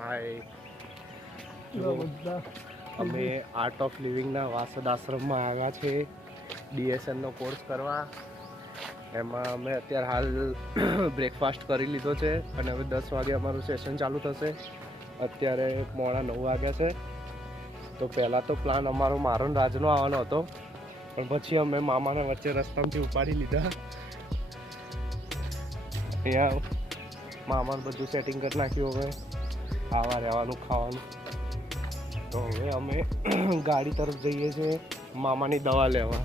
હાય, જો અમે art of લિવિંગના Vasad આશ્રમમાં આવ્યા છે DSNનો કોર્સ કરવા. એમાં અમે અત્યારે હાલ બ્રેકફાસ્ટ કરી લીધો છે અને હવે 10 વાગે અમારું સેશન ચાલુ થશે. અત્યારે મોડા 9 વાગ્યા છે. તો પહેલાં તો પ્લાન મારો ને રાજનો આવવાનો હતો, પણ પછી અમે મામાના વચ્ચે રસ્તામાંથી ઉપાડી લીધા. અહીંયા મામાને બધું સેટિંગ કરી નાખ્યું. હવે આવા રહેવાનું ખાવાનું. તો હવે અમે ગાડી તરફ જઈએ છીએ મામાની દવા લેવા.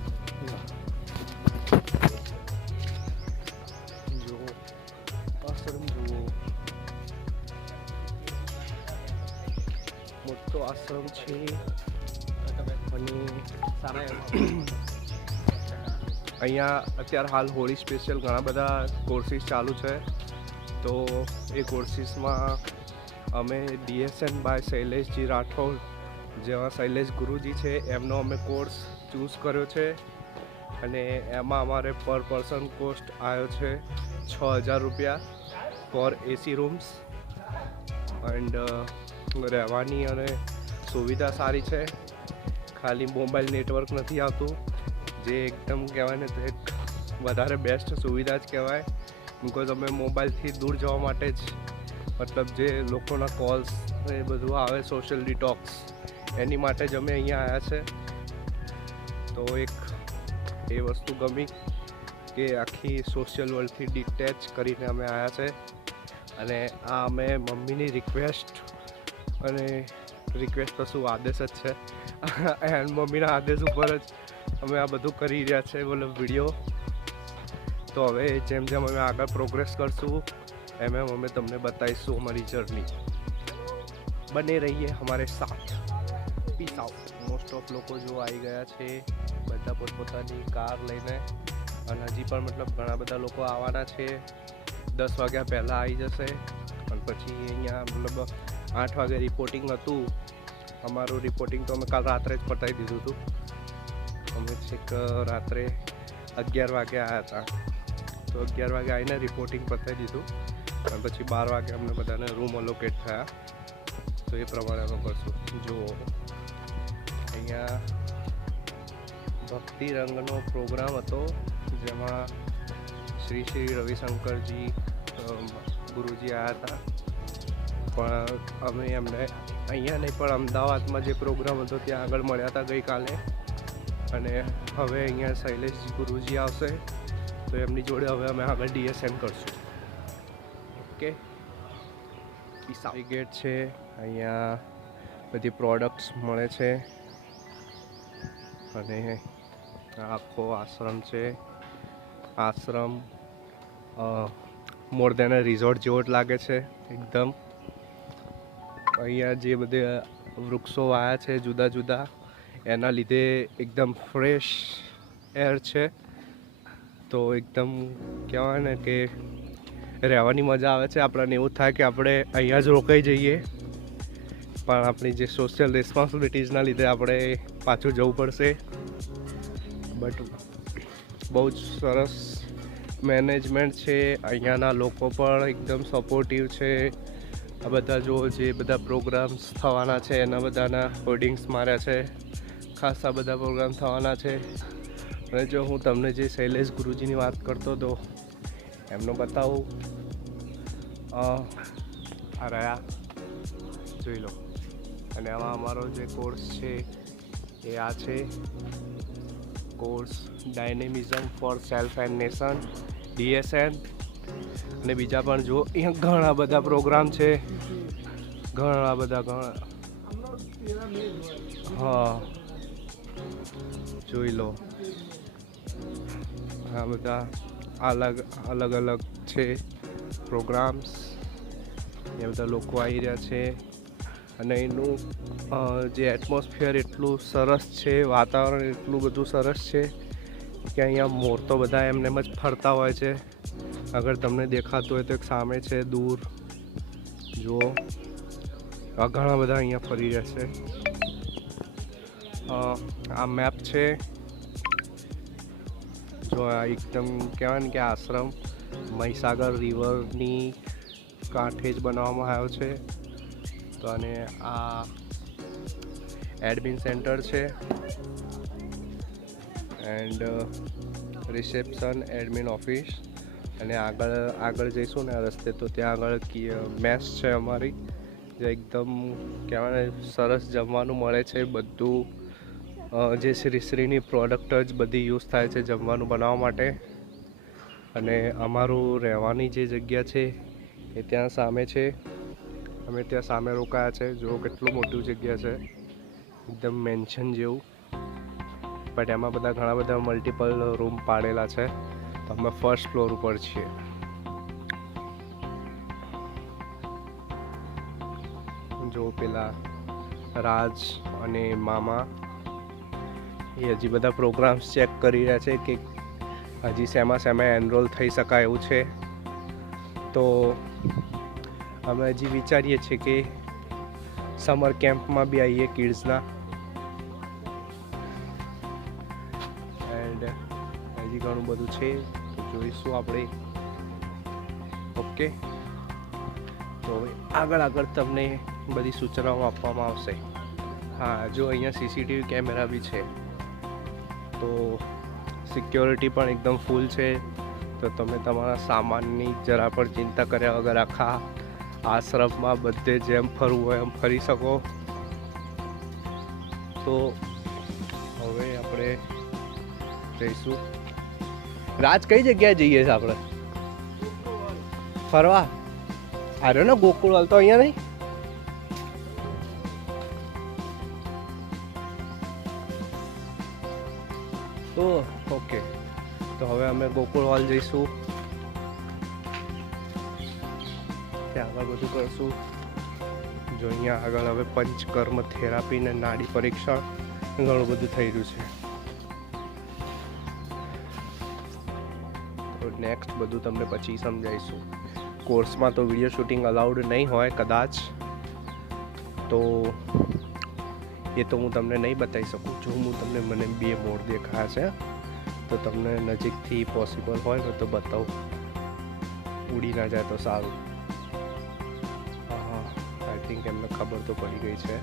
જો આશ્રમ જુઓ, મોટો આશ્રમ છે અને અહીંયા અત્યારે હાલ હોળી સ્પેશિયલ ઘણા બધા કોર્સીસ ચાલુ છે. તો એ કોર્સીસમાં અમે DSN બાય શૈલેષજી રાઠોડ જેવા શૈલેષ ગુરુજી છે એમનો અમે કોર્સ ચૂઝ કર્યો છે અને એમાં અમારે પર પર્સન કોસ્ટ આવ્યો છે 6000 રૂપિયા ફોર AC રૂમ્સ. એન્ડ રહેવાની અને સુવિધા સારી છે. ખાલી મોબાઈલ નેટવર્ક નથી આવતું, જે એકદમ કહેવાય ને તો એક વધારે બેસ્ટ સુવિધા જ કહેવાય. બિકોઝ અમે મોબાઈલથી દૂર જવા માટે જ, મતલબ જે લોકોના કોલ્સ એ બધું આવે સોશિયલ ડિટોક્સ, એની માટે જ અમે અહીંયા આવ્યા છે. તો એક એ વસ્તુ ગમી કે આખી સોશિયલ વર્લ્ડથી ડિટેચ કરીને અમે આવ્યા છે. અને આ અમે મમ્મીની રિક્વેસ્ટ તો શું આદેશ જ છે એન્ડ મમ્મીના આદેશ ઉપર જ અમે આ બધું કરી રહ્યા છે મતલબ વિડીયો. તો હવે જેમ જેમ અમે આગળ પ્રોગ્રેસ કરશું એમ અમે તમને બતાવીશું અમારી જર્ની. બને રહીએ હમારે સાથ. Piece out. મોસ્ટ ઓફ લોકો જો આવી ગયા છે બધા પોતપોતાની કાર લઈને, અને હજી પણ મતલબ ઘણા બધા લોકો આવવાના છે. 10 વાગ્યા પહેલાં આવી જશે. અને પછી અહીંયા મતલબ 8 વાગે રિપોર્ટિંગ હતું. અમારું રિપોર્ટિંગ તો અમે કાલ રાત્રે જ પતાવી દીધું હતું. અમે છેક રાત્રે 11 વાગે આવ્યા હતા. તો 11 વાગે આવીને રિપોર્ટિંગ પતાવી દીધું અને પછી 12 વાગે અમને બધાને રૂમ અલોકેટ થયા. તો એ પ્રમાણે અમે કરશું. જુઓ અહીંયા ભક્તિ રંગનો પ્રોગ્રામ હતો, જેમાં શ્રી રવિશંકરજી ગુરુજી આવ્યા હતા. પણ અમે એમને અહીંયા નહીં પણ અમદાવાદમાં જે પ્રોગ્રામ હતો ત્યાં આગળ મળ્યા હતા ગઈકાલે. અને હવે અહીંયા શૈલેષજી ગુરુજી આવશે તો એમની જોડે હવે અમે આગળ DSN કરશું. ઓકે, ગેટ છે. અહીંયા બધી પ્રોડક્ટ્સ મળે છે અને આખો આશ્રમ છે. આશ્રમ મોર દેન અ રિઝોર્ટ જેવો જ લાગે છે એકદમ. અહીંયા જે બધે વૃક્ષો વાયા છે જુદા જુદા, એના લીધે એકદમ ફ્રેશ એર છે. તો એકદમ કહેવાય ને કે રહેવાની મજા આવે છે. આપણને એવું થાય કે આપણે અહીંયા જ રોકાઈ જઈએ, પણ આપણી જે સોશિયલ રિસ્પોન્સિબિલિટીઝના લીધે આપણે પાછું જવું પડશે. બટ બહુ જ સરસ મેનેજમેન્ટ છે. અહીંયાના લોકો પણ એકદમ સપોર્ટિવ છે. આ બધા જો જે બધા પ્રોગ્રામ્સ થવાના છે એના બધાના હોર્ડિંગ્સ માર્યા છે. ખાસા બધા પ્રોગ્રામ થવાના છે. અને જો હું તમને જે શૈલેષ ગુરુજીની વાત કરતો હતો એમનો બતાવું, આ રહ્યા જોઈ લો. અને આમાં અમારો જે કોર્સ છે એ આ છે course dynamism for self and nation DSN. અને બીજા પણ જો અહીંયા ઘણા બધા પ્રોગ્રામ છે, ઘણા બધા. હા જોઈ લો, આ બધા અલગ અલગ છે પ્રોગ્રામ્સ. એ બધા લોકો આવી રહ્યા છે અને એનું જે એટમોસ્ફિયર એટલું સરસ છે, વાતાવરણ એટલું બધું સરસ છે કે અહીંયા મોર તો બધા એમને જ ફરતા હોય છે. અગર તમને દેખાતું હોય તો એક સામે છે દૂર, જુઓ આ ઘણા બધા અહીંયા ફરી રહ્યા છે. આ મેપ છે. જો આ એકદમ કહેવાય ને કે આશ્રમ મહીસાગર રિવરની કાંઠે જ બનાવવામાં આવ્યો છે. તો અને આ એડમિન સેન્ટર છે એન્ડ રિસેપ્શન, એડમિન ઓફિસ, અને આગળ જઈશું ને આ રસ્તે તો ત્યાં આગળ મેસ છે અમારી, જે એકદમ કહેવાય સરસ જમવાનું મળે છે. બધું જે શ્રીની પ્રોડક્ટ જ બધી યુઝ થાય છે જમવાનું બનાવવા માટે. અને અમારું રહેવાની જે જગ્યા છે એ ત્યાં સામે છે. અમે ત્યાં સામે રોકાયા છે. જો કેટલું મોટું જગ્યા છે, એકદમ મેન્શન જેવું, બટ એમાં ઘણા બધા મલ્ટિપલ રૂમ પાડેલા છે. તો અમે ફર્સ્ટ ફ્લોર ઉપર છીએ. જો પેલા રાજ અને મામા એ હજી બધા પ્રોગ્રામ્સ ચેક કરી રહ્યા છે કે હજી શેમાં એનરોલ થઈ શકાય એવું છે. તો અમે હજી વિચારીએ છીએ કે સમર કેમ્પમાં બી આવીએ કિડ્સના. એન્ડ હજી ઘણું બધું છે તો જોઈશું આપણે. ઓકે, તો આગળ તમને બધી સૂચનાઓ આપવામાં આવશે. હા, જો અહીંયા સીસીટીવી કેમેરા બી છે, તો સિક્યોરિટી પણ એકદમ ફૂલ છે. તો તમે તમારા સામાનની જરા પણ ચિંતા કર્યા વગર આખા આશ્રમમાં બધે જેમ ફરવું હોય એમ ફરી શકો. તો હવે આપણે જઈશું. રાજ, કઈ જગ્યાએ જઈએ છીએ આપણે ફરવા? અરે ને ગોકુળ તો અહીંયા નહીં. તો ઓકે, તો હવે અમે ગોકુળ હોલ જઈશું. ત્યાં આગળ બધું કરશું. જો અહીંયા આગળ હવે પંચકર્મ થેરાપી ને નાડી પરીક્ષણ ઘણું બધું થઈ રહ્યું છે. તો નેક્સ્ટ બધું તમને પછી સમજાવીશું. કોર્સમાં તો વિડીયો શૂટિંગ અલાઉડ નહીં હોય કદાચ, તો એ તો હું તમને નહીં બતાવી શકું. જો હું તમને મને 2 મોડ દેખાયા છે, તો તમને નજીકથી પોસિબલ હોય ને તો બતાવું. ઉડી ના જાય તો સારું. હા, આઈ થિંક એમને ખબર તો પડી ગઈ છે.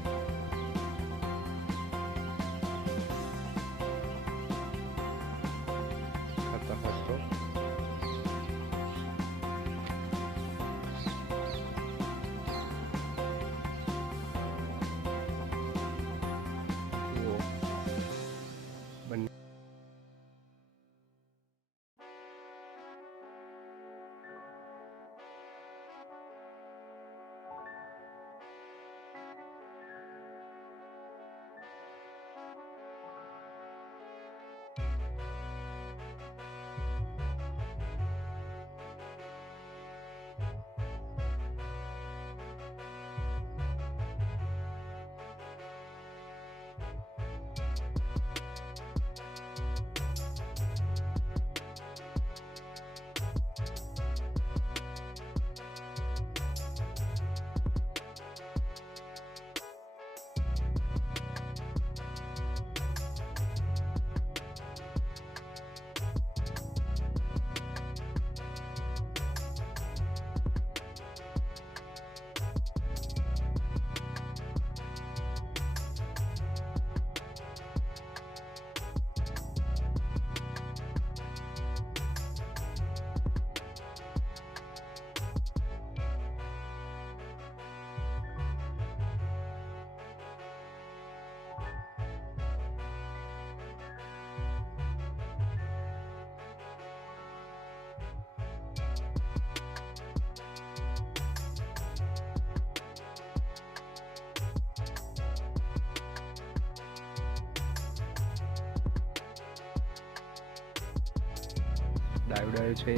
ડાયોડ છે.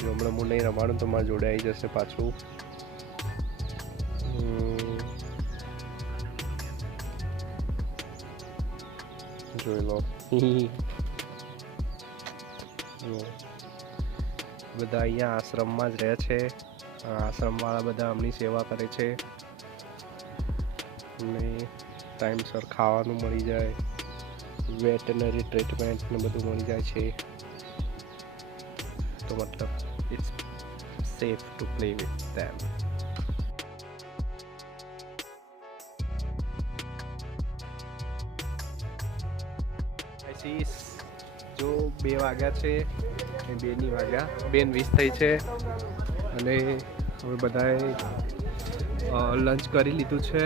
જો હમણાં હું નહીં રમાડું તો મારા જોડે આવી જશે પાછું. જોઈ લો. બધા અહીંયા આશ્રમમાં જ રહે છે. આશ્રમવાળા બધા અમની સેવા કરે છે. ને ટાઈમસર ખાવાનું મળી જાય, વેટનરી ટ્રીટમેન્ટ ને બધું મળી જાય છે. તો મતલબ, it's safe to play with them. આશીષ જો 2 વાગ્યા છે, 2 વાગ્યા 2:20 થઈ છે અને હવે બધાએ લંચ કરી લીધું છે.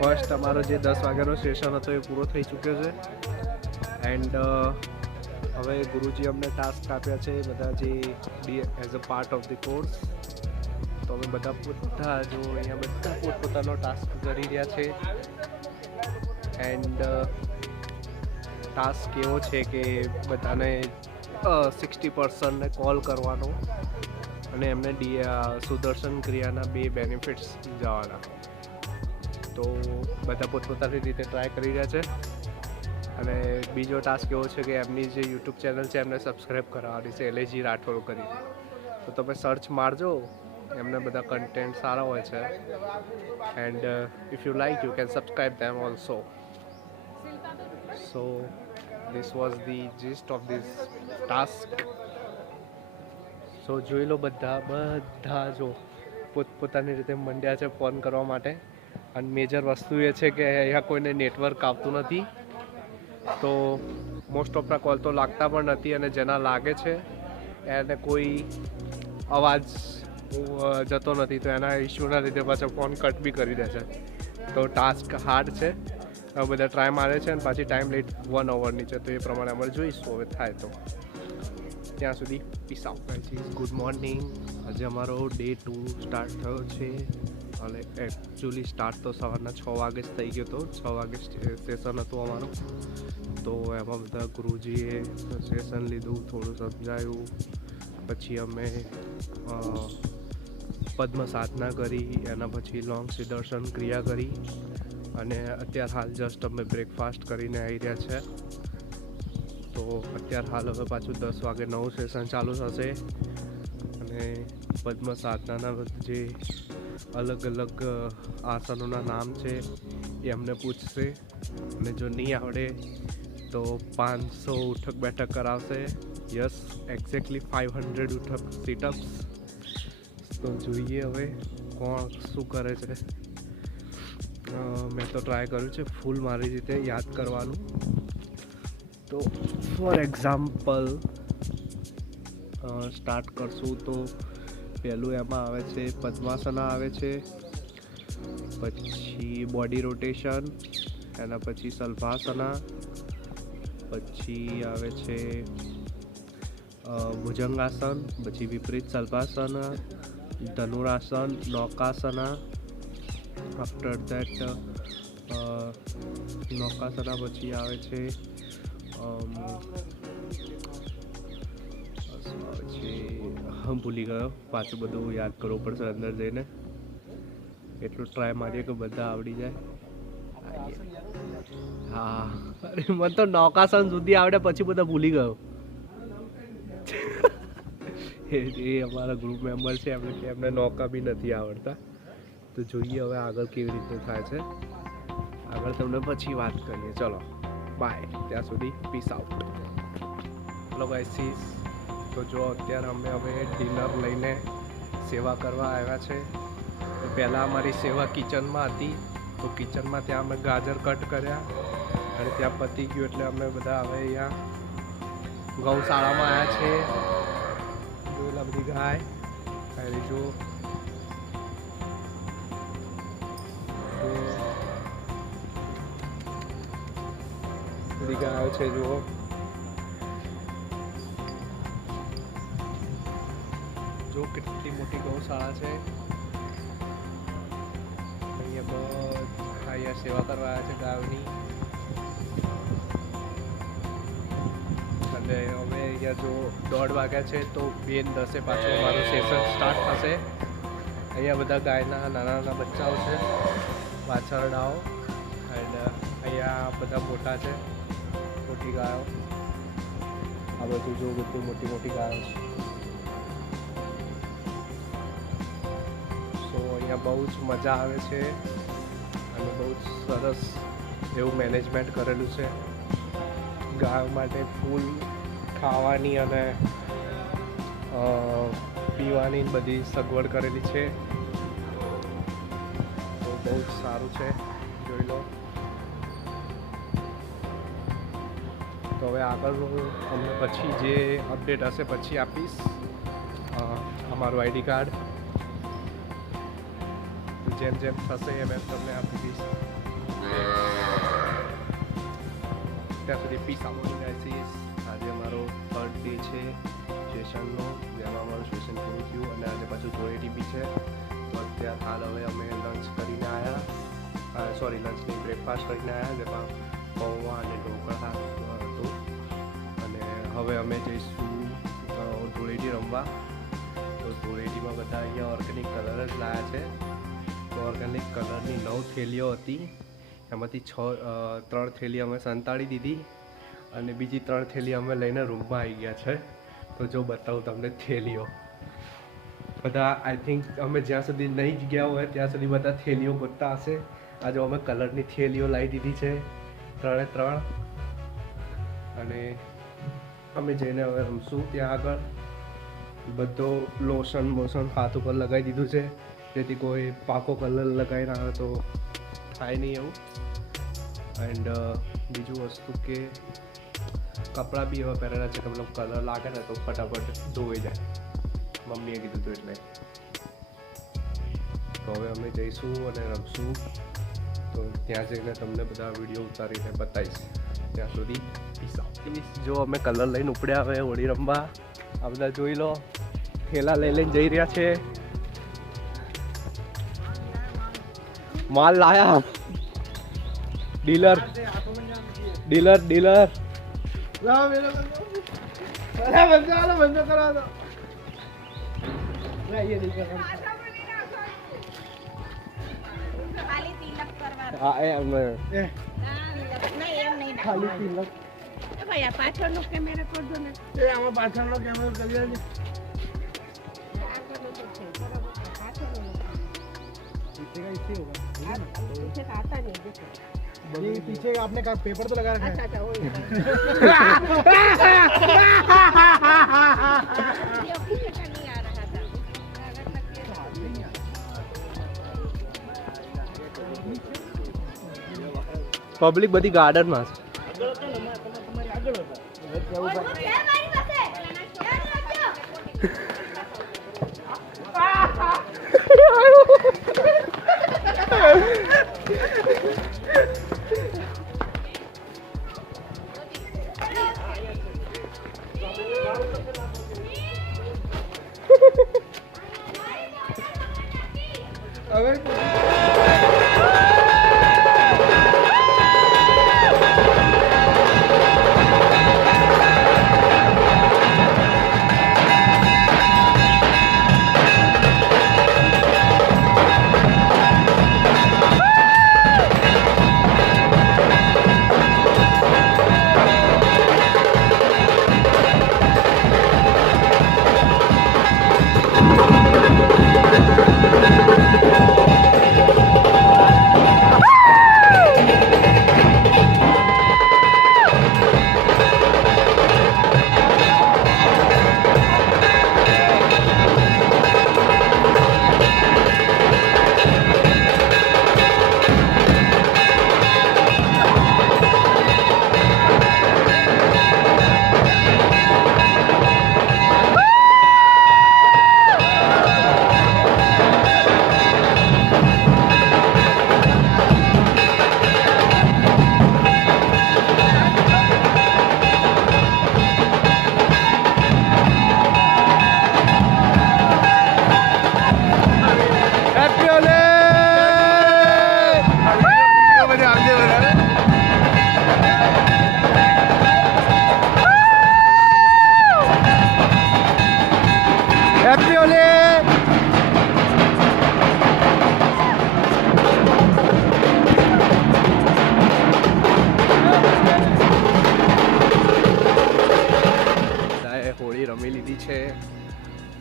ફર્સ્ટ અમારો જે 10 વાગ્યાનો સેશન હતો એ પૂરો થઈ ચૂક્યો છે એન્ડ હવે ગુરુજી અમને ટાસ્ક આપ્યા છે બધા જે as a part of the course. તો અમે બધા જો અહીંયા બધા પોતપોતાનો ટાસ્ક કરી રહ્યા છે એન્ડ ટાસ્ક એવો છે કે બધાને 60% કોલ કરવાનો અને એમને સુદર્શન ક્રિયાના 2 બેનિફિટ્સ જવાના. તો બધા પોતપોતાની રીતે ટ્રાય કરી રહ્યા છે અને બીજો ટાસ્ક એવો છે કે એમની જે યુટ્યુબ ચેનલ છે એમને સબસ્ક્રાઈબ કરાવવાની છે, એલેજી રાઠોડ કરી. તો તમે સર્ચ મારજો, એમને બધા કન્ટેન્ટ સારા હોય છે and if you like you can subscribe them also. So this was the gist of this task. So જોઈ લો બધા જો પોતપોતાની રીતે મંડ્યા છે ફોન કરવા માટે. અને મેજર વસ્તુ એ છે કે અહીંયા કોઈને નેટવર્ક આવતું નથી, તો મોસ્ટ ઓફના કોલ તો લાગતા પણ નથી અને જેના લાગે છે એને કોઈ અવાજ જતો નથી, તો એના ઇસ્યુના લીધે પાછો ફોન કટ બી કરી દે છે. તો ટાસ્ક હાર્ડ છે. હવે બધા ટ્રાય મારે છે અને પાછી ટાઈમ લેટ 1 અવરની છે, તો એ પ્રમાણે અમારે જોઈશું હવે થાય તો. ત્યાં સુધી peace out guys. Good morning. આજે અમારો ડે 2 સ્ટાર્ટ થયો છે અને એકચ્યુઅલી સ્ટાર્ટ તો સવારના 6 વાગે જ થઈ ગયો હતો. 6 વાગે સેશન હતું અમારું. તો એમાં બધા ગુરુજીએ સેશન લીધું, થોડું સમજાયું, પછી અમે પદ્મ સાધના કરી, એના પછી લોંગ સુદર્શન ક્રિયા કરી અને અત્યારે હાલ જસ્ટ અમે બ્રેકફાસ્ટ કરીને આવી રહ્યા છે. તો અત્યારે હાલ હવે પાછું 10 વાગે નવું સેશન ચાલુ થશે અને પદ્મ સાધનાના જે અલગ અલગ આસનોના નામ છે એ અમને પૂછશે અને જો નહીં આવડે તો 500 ઉઠક બેઠક કરાવશે. Yes, exactly 500 ઉઠક સીટઅપ્સ. તો જોઈએ હવે કોણ શું કરે છે. મેં તો ટ્રાય કર્યું છે ફૂલ મારી રીતે યાદ કરવાનું. તો ફોર એક્ઝામ્પલ સ્ટાર્ટ કરશું તો પહેલું એમાં આવે છે પદ્માસના આવે છે, પછી બોડી રોટેશન, એના પછી સલ્ભાસના, પછી આવે છે ભુજંગાસન, પછી વિપરીત સલ્ભાસન, ધનુરાસન, નૌકાસના. આફ્ટર દેટ નૌકાસના પછી આવે છે ભૂલી ગયો, પાછું બધું યાદ કરવું પડશે અંદર જઈને. એટલું ટ્રાય મારીએ કે બધા આવડી જાય. હા, અરે મને તો નૌકાસન સુધી આવડે, પછી બધા ભૂલી ગયો. એ અમારા ગ્રુપ મેમ્બર છે, એમને નૌકા બી નથી આવડતા. તો જોઈએ હવે આગળ કેવી રીતે થાય છે. આગળ તમને પછી વાત કરીએ. ચલો બાય, ત્યાં સુધી પીસ આઉટ. ચલો ગાઈસ, તો જો અત્યારે અમે હવે ડિનર લઈને સેવા કરવા આવ્યા છે. તો પહેલાં અમારી સેવા કિચનમાં હતી, તો કિચનમાં ત્યાં અમે ગાજર કટ કર્યા અને ત્યાં પતી ગયું એટલે અમે બધા હવે અહીંયા ગૌશાળામાં આવ્યા છે. જોયેલા બધી ગાય ખાઈ જો બધી ગાયો છે. જુઓ જો કેટલી મોટી ગૌશાળા છે. અહીંયા સેવા કરવા આવ્યા છે ગાયોની. અને હવે અહીંયા જો 1:30 વાગ્યા છે, તો 2:10 પાછું અમારું સેશન સ્ટાર્ટ થશે. અહીંયા બધા ગાયના નાના નાના બચ્ચાઓ છે, વાછરડાઓ, એન્ડ અહીંયા બધા મોટા છે, મોટી ગાયો. આ બધું જો બધું મોટી મોટી ગાયો છે. સો અહીંયા બહુ જ મજા આવે છે અને બહુ જ સરસ એવું મેનેજમેન્ટ કરેલું છે. ગાયો માટે ફૂલ ખાવાની અને પીવાની બધી સગવડ કરેલી છે. તો બહુ જ સારું છે, જોઈ લો. તો હવે આગળનું તમને પછી જે અપડેટ હશે પછી આપીશ. અમારું આઈડી કાર્ડ જેમ જેમ થશે એમ એમ તમને આપી દઈશ. ત્યાં સુધી પીસ આવવાની ગાઈસ. આજે અમારો 3rd ડે છે સેશનનો, જેમાં અમારું સેશન પૂરું થયું અને આજે પાછું ધોળેટી બી છે. તો અત્યારે હાલ હવે અમે લંચ કરીને આવ્યા, લંચની બ્રેકફાસ્ટ કરીને આવ્યા, જેમાં પૌવા અને ઢોકળા હતું. અને હવે અમે જઈશું ધૂળેટી રમવા. તો ધૂળેટીમાં બધા અહીંયા ઓર્ગેનિક કલર જ લાવ્યા છે. તો ઓર્ગેનિક કલરની 9 થેલીઓ હતી, એમાંથી 3 થેલી અમે સંતાડી દીધી અને બીજી 3 થેલી અમે લઈને રૂમમાં આવી ગયા છે. તો જો બતાવું તમને થેલીઓ, બધા આઈ થિંક અમે જ્યાં સુધી નહીં ગયા હોય ત્યાં સુધી બધા થેલીઓ ગોતતા હશે. આ જો અમે કલરની થેલીઓ લાવી દીધી છે 3 અને અમે જઈને હવે રમશું. ત્યાં આગળ બધો લોશન હાથ ઉપર લગાવી દીધું છે, જેથી કોઈ પાકો કલર લગાવીને આવે તો થાય નહીં એવું. એન્ડ બીજું વસ્તુ કે કપડાં બી એવા પહેરેલા છે કે મતલબ કલર લાગે ને તો ફટાફટ ધોવાઈ જાય, મમ્મીએ કીધું હતું એટલે. તો હવે અમે જઈશું અને રમશું. તો ત્યાં જઈને તમને બધા વિડીયો ઉતારીને બતાવીશ. ત્યાં સુધી પીસ આઉટ. જો અમે કલર લઈને ઉપડ્યા હવે હોળી રમવા. આ બધા જોઈ લો, થેલા લઈને જઈ રહ્યા છે. માલ લાયા, ડીલર બંધ કરા દો. ખાલી તિલક પાછળનો કેમેરો કરજો ને. આમાં પાછળનો કેમેરો કરી લે. ये पीछे आपने कहा पेपर तो लगा रखा है. अच्छा પબ્લિક બધી ગાર્ડનમાં છે. રમી લીધી છે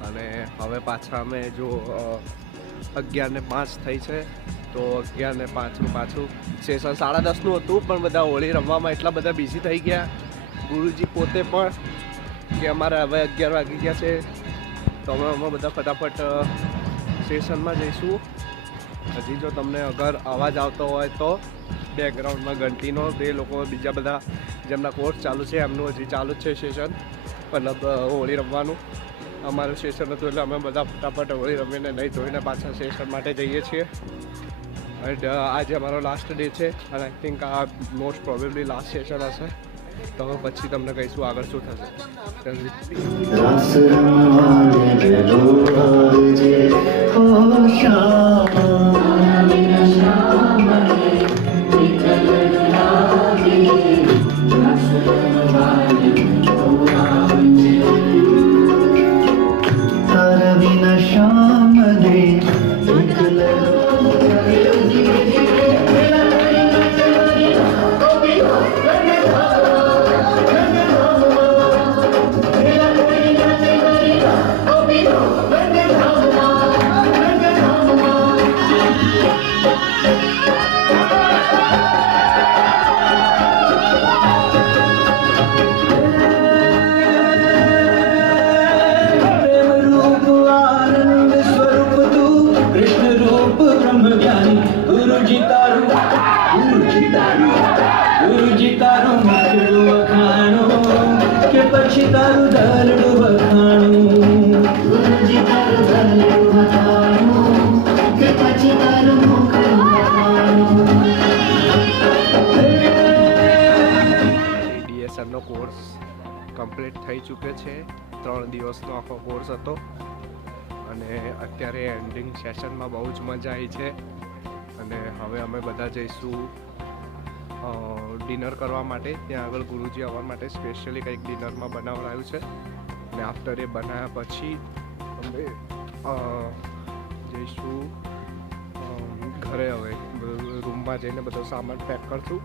અને હવે પાછા અમે જો 11:05 થઈ છે. તો 11:05 પાછું સેશન 10:30નું હતું, પણ બધા હોળી રમવામાં એટલા બધા બિઝી થઈ ગયા. ગુરુજી પોતે પણ કે અમારે હવે 11 વાગી ગયા છે, તો અમે બધા ફટાફટ સેશનમાં જઈશું. હજી જો તમને અગર અવાજ આવતો હોય તો બેકગ્રાઉન્ડમાં ઘંટીનો, તે લોકો બીજા બધા જેમના કોર્સ ચાલુ છે એમનું હજી ચાલુ જ છે સેશન, મતલબ હોળી રમવાનું. અમારું સેશન હતું એટલે અમે બધા ફટાફટ હોળી રમીને નહીં ધોઈને પાછા સેશન માટે જઈએ છીએ. એન્ડ આજે અમારો લાસ્ટ ડે છે અને આઈ થિંક આ મોસ્ટ પ્રોબેબલી લાસ્ટ સેશન હશે. તો હવે પછી તમને કહીશું આગળ શું થશે. ડીએસઆરનો કોર્સ કમ્પ્લીટ થઈ ચૂક્યો છે. 3 દિવસનો આખો કોર્સ હતો અને અત્યારે એન્ડિંગ સેશનમાં બહુ જ મજા આવી છે. અને હવે અમે બધા જઈશું ડિનર કરવા માટે. ત્યાં આગળ ગુરુજી આવવા માટે સ્પેશિયલી કંઈક ડિનરમાં બનાવડાયું છે અને આફ્ટર એ બનાવ્યા પછી અમે જઈશું ઘરે. હવે રૂમમાં જઈને બધો સામાન પેક કરશું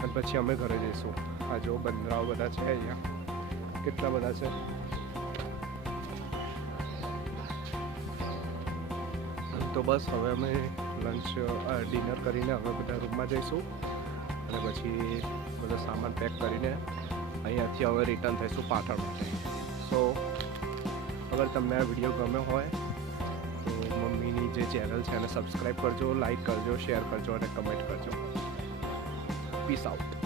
અને પછી અમે ઘરે જઈશું. આ જો બંદરાઓ બધા છે અહીંયા, કેટલા બધા છે. તો બસ હવે અમે ડિનર કરીને હવે બધા રૂમમાં જઈશું અને પછી બધો સામાન પેક કરીને અહીંયાથી હવે રિટર્ન થઈશું પાટણ માટે. સો અગર તમને આ વિડીયો ગમ્યો હોય તો મમ્મીની જે ચેનલ છે એને સબસ્ક્રાઈબ કરજો, લાઈક કરજો, શેર કરજો અને કમેન્ટ કરજો. Peace out.